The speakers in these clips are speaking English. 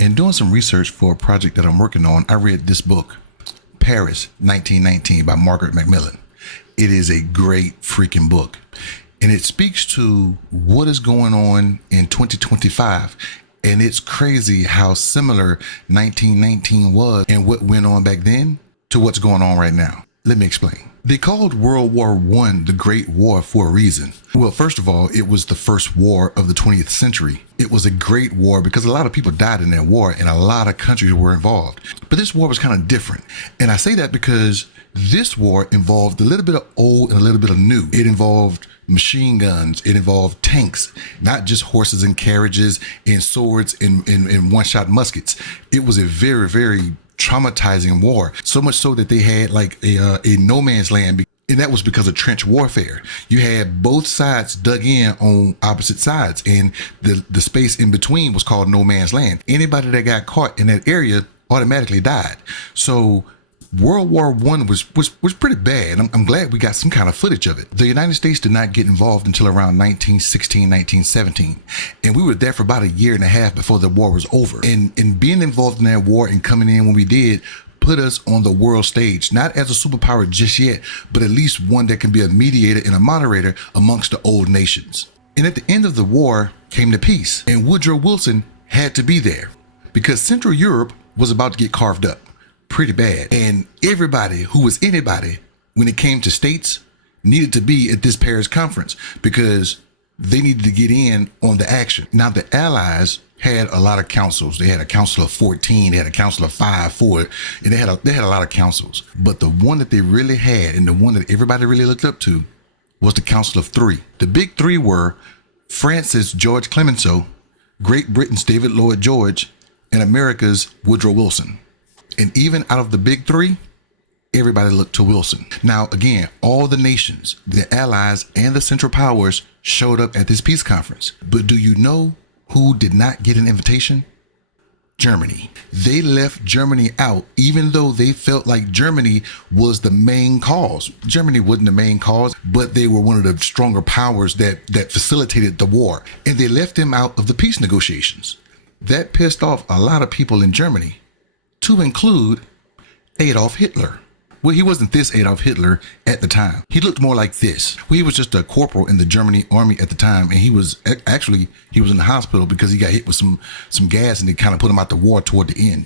In doing some research for a project that I'm working on, I read this book, Paris, 1919 by Margaret Macmillan. It is a great freaking book. And it speaks to what is going on in 2025. And it's crazy how similar 1919 was and what went on back then to what's going on right now. Let me explain. They called World War I the Great War for a reason. Well, first of all, it was the first war of the 20th century. It was a great war because a lot of people died in that war and a lot of countries were involved. But this war was kind of different. And I say that because this war involved a little bit of old and a little bit of new. It involved machine guns. It involved tanks, not just horses and carriages and swords and one-shot muskets. It was a very, very traumatizing war, so much so that they had like a no man's land, and that was because of trench warfare. You had both sides dug in on opposite sides, and the space in between was called no man's land. Anybody that got caught in that area automatically died. So World War I was pretty bad. I'm glad we got some kind of footage of it. The United States did not get involved until around 1916, 1917. And we were there for about a year and a half before the war was over. And being involved in that war and coming in when we did put us on the world stage, not as a superpower just yet, but at least one that can be a mediator and a moderator amongst the old nations. And at the end of the war came the peace. And Woodrow Wilson had to be there because Central Europe was about to get carved up pretty bad. And everybody who was anybody when it came to states needed to be at this Paris conference because they needed to get in on the action. Now the Allies had a lot of councils. They had a council of 14, they had a council of 5, 4, and they had a lot of councils. But the one that they really had and the one that everybody really looked up to was the Council of Three. The big three were France's George Clemenceau, Great Britain's David Lloyd George, and America's Woodrow Wilson. And even out of the big three, everybody looked to Wilson. Now, again, all the nations, the allies and the Central Powers showed up at this peace conference. But do you know who did not get an invitation? Germany. They left Germany out, even though they felt like Germany was the main cause. Germany wasn't the main cause, but they were one of the stronger powers that facilitated the war. And they left them out of the peace negotiations. That pissed off a lot of people in Germany, to include Adolf Hitler. Well, he wasn't this Adolf Hitler at the time. He looked more like this. Well, he was just a corporal in the German army at the time, and he was in the hospital because he got hit with some gas, and they kind of put him out the war toward the end.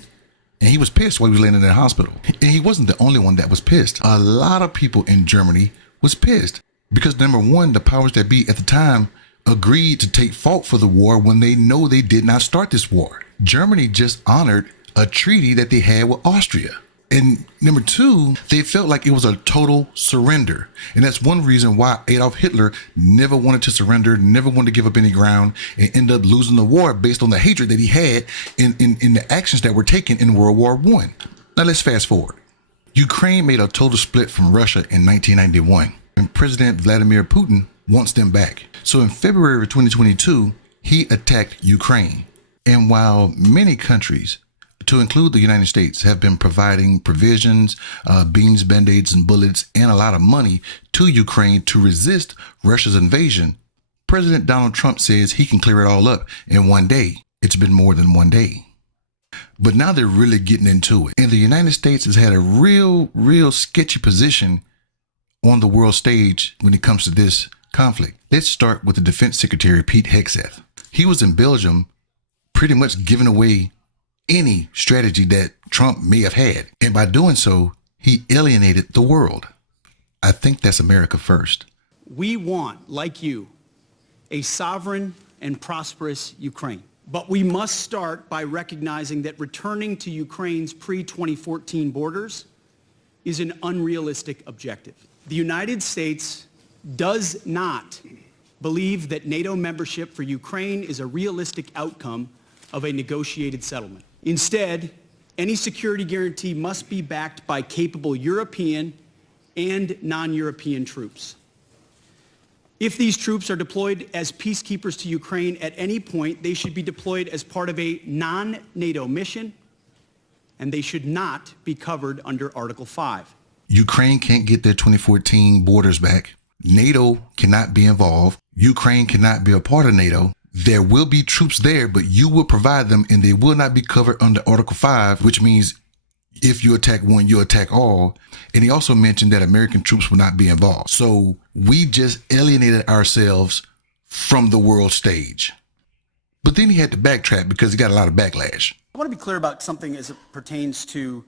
And he was pissed while he was laying in the hospital. And he wasn't the only one that was pissed. A lot of people in Germany was pissed because, number one, the powers that be at the time agreed to take fault for the war when they know they did not start this war. Germany just honored a treaty that they had with Austria. And number two, they felt like it was a total surrender. And that's one reason why Adolf Hitler never wanted to surrender, never wanted to give up any ground, and ended up losing the war based on the hatred that he had in the actions that were taken in World War I. Now let's fast forward. Ukraine made a total split from Russia in 1991, and President Vladimir Putin wants them back. So in February of 2022, he attacked Ukraine. And while many countries, to include the United States, have been providing provisions, beans, band-aids, and bullets, and a lot of money to Ukraine to resist Russia's invasion, President Donald Trump says he can clear it all up in one day. It's been more than one day. But now they're really getting into it. And the United States has had a real sketchy position on the world stage when it comes to this conflict. Let's start with the Defense Secretary, Pete Hegseth. He was in Belgium pretty much giving away any strategy that Trump may have had. And by doing so, he alienated the world. I think that's America first. We want, like you, a sovereign and prosperous Ukraine. But we must start by recognizing that returning to Ukraine's pre-2014 borders is an unrealistic objective. The United States does not believe that NATO membership for Ukraine is a realistic outcome of a negotiated settlement. Instead, any security guarantee must be backed by capable European and non-European troops. If these troops are deployed as peacekeepers to Ukraine at any point, they should be deployed as part of a non-NATO mission, and they should not be covered under Article 5. Ukraine can't get their 2014 borders back. NATO cannot be involved. Ukraine cannot be a part of NATO. there will be troops there, but you will provide them and they will not be covered under Article 5, which means if you attack one, you attack all. And he also mentioned that American troops will not be involved. So we just alienated ourselves from the world stage. But then he had to backtrack because he got a lot of backlash. I want to be clear about something as it pertains to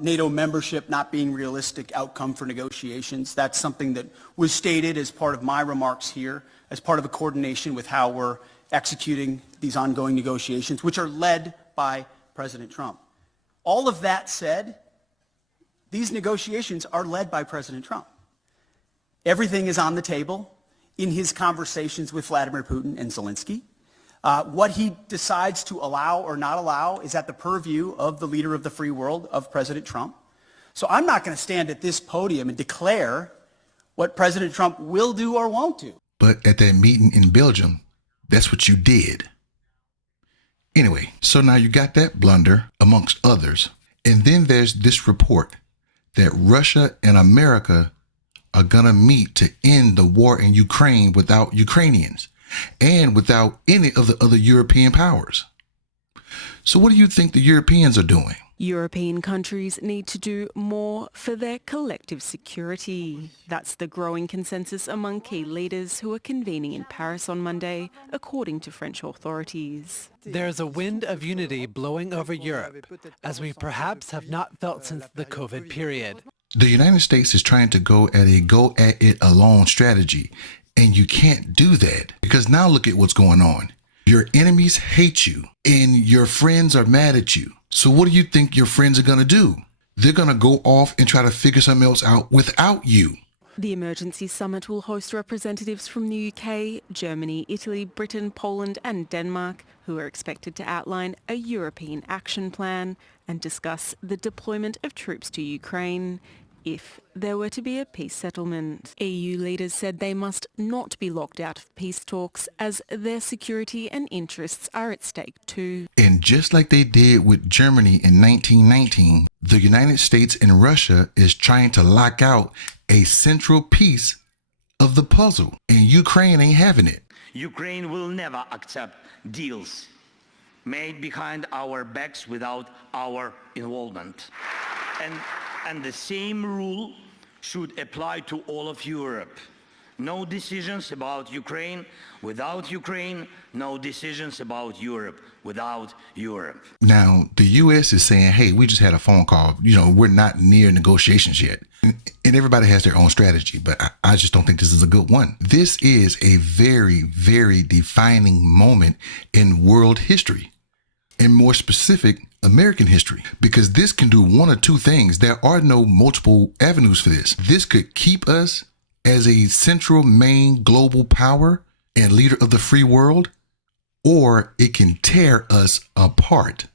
NATO membership not being realistic outcome for negotiations. That's something that was stated as part of my remarks here, as part of a coordination with how we're executing these ongoing negotiations, which are led by President Trump. All of that said, these negotiations are led by President Trump. Everything is on the table in his conversations with Vladimir Putin and Zelensky. What he decides to allow or not allow is at the purview of the leader of the free world, of President Trump. So I'm not going to stand at this podium and declare what President Trump will do or won't do. But at that meeting in Belgium, that's what you did. Anyway, so now you got that blunder amongst others. And then there's this report that Russia and America are going to meet to end the war in Ukraine without Ukrainians and without any of the other European powers. So what do you think the Europeans are doing? European countries need to do more for their collective security. That's the growing consensus among key leaders who are convening in Paris on Monday, according to French authorities. There's a wind of unity blowing over Europe, as we perhaps have not felt since the COVID period. The United States is trying to go at it alone strategy, and you can't do that because now look at what's going on. Your enemies hate you and your friends are mad at you. So what do you think your friends are going to do? They're going to go off and try to figure something else out without you. The emergency summit will host representatives from the UK, Germany, Italy, Britain, Poland and Denmark, who are expected to outline a European action plan and discuss the deployment of troops to Ukraine if there were to be a peace settlement. EU leaders said they must not be locked out of peace talks as their security and interests are at stake too. And just like they did with Germany in 1919, the United States and Russia is trying to lock out a central piece of the puzzle, and Ukraine ain't having it. Ukraine will never accept deals made behind our backs without our involvement. And the same rule should apply to all of Europe. No decisions about Ukraine without Ukraine, no decisions about Europe without Europe. Now, the U.S. is saying, hey, we just had a phone call. We're not near negotiations yet. And everybody has their own strategy, but I just don't think this is a good one. This is a very, very defining moment in world history, and more specific, American history, because this can do one or two things. There are no multiple avenues for this. This could keep us as a central main global power and leader of the free world, or it can tear us apart,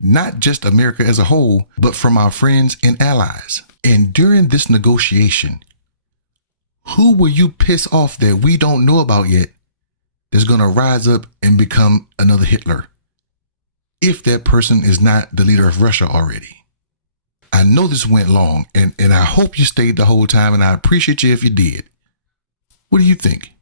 not just America as a whole, but from our friends and allies. And during this negotiation, who will you piss off that we don't know about yet that's going to rise up and become another Hitler? If that person is not the leader of Russia already. I know this went long, and I hope you stayed the whole time, and I appreciate you if you did. What do you think?